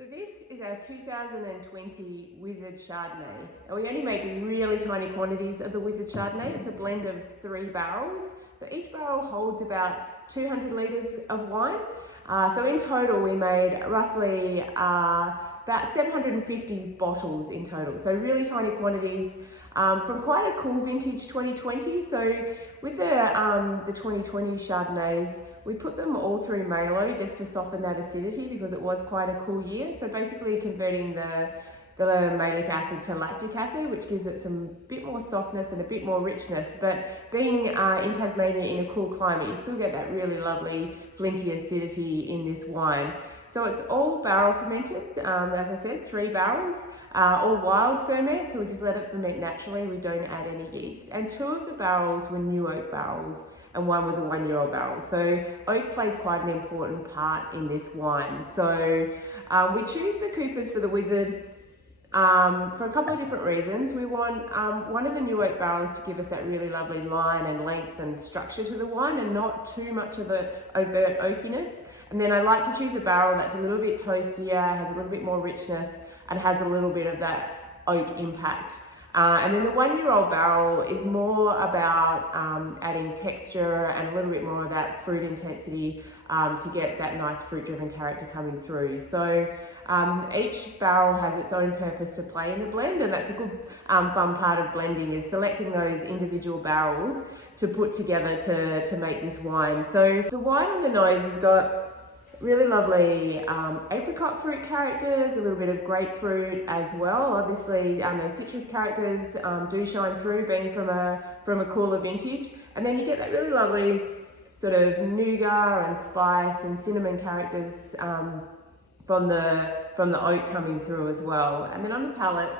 So this is our 2020 Wizard Chardonnay. And we only make really tiny quantities of the Wizard Chardonnay. It's a blend of 3 barrels. So each barrel holds about 200 litres of wine. So in total we made roughly about 750 bottles in total. So really tiny quantities from quite a cool vintage 2020. So with the 2020 Chardonnays, we put them all through Malo just to soften that acidity because it was quite a cool year. So basically converting the malic acid to lactic acid, which gives it some bit more softness and a bit more richness. But being in Tasmania in a cool climate, you still get that really lovely flinty acidity in this wine. So it's all barrel fermented, as I said, 3 barrels, all wild ferment, so we just let it ferment naturally, we don't add any yeast. And 2 of the barrels were new oak barrels, and 1 was a 1-year-old barrel. So oak plays quite an important part in this wine. So we choose the Coopers for the Wizard for a couple of different reasons. We want one of the new oak barrels to give us that really lovely line and length and structure to the wine and not too much of the overt oakiness. And then I like to choose a barrel that's a little bit toastier, has a little bit more richness and has a little bit of that oak impact. And then the 1-year-old barrel is more about adding texture and a little bit more of that fruit intensity to get that nice fruit-driven character coming through. So each barrel has its own purpose to play in the blend, and that's a good fun part of blending, is selecting those individual barrels to put together to make this wine. So the wine on the nose has got really lovely apricot fruit characters, a little bit of grapefruit as well. Obviously, those citrus characters do shine through, being from a cooler vintage. And then you get that really lovely sort of nougat and spice and cinnamon characters from the oak coming through as well. And then on the palate,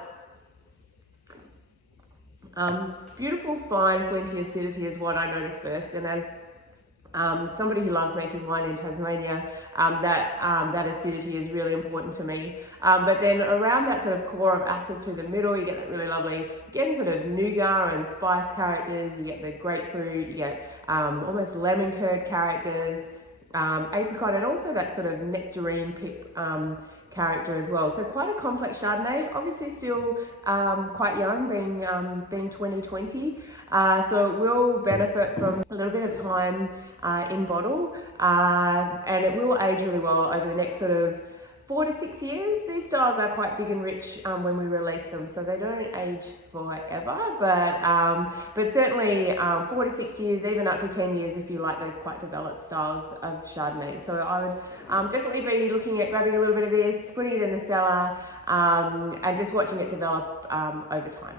beautiful fine flinty acidity is what I noticed first. And as somebody who loves making wine in Tasmania, that acidity is really important to me. But then around that sort of core of acid through the middle, you get that really lovely, again, sort of nougat and spice characters. You get the grapefruit, you get almost lemon curd characters, apricot, and also that sort of nectarine pip character as well. So quite a complex Chardonnay, obviously still quite young, being 2020. So it will benefit from a little bit of time in bottle, and it will age really well over the next sort of 4 to 6 years. These styles are quite big and rich when we release them, so they don't age forever, but certainly 4 to 6 years, even up to 10 years if you like those quite developed styles of Chardonnay. So I would definitely be looking at grabbing a little bit of this, putting it in the cellar, and just watching it develop over time.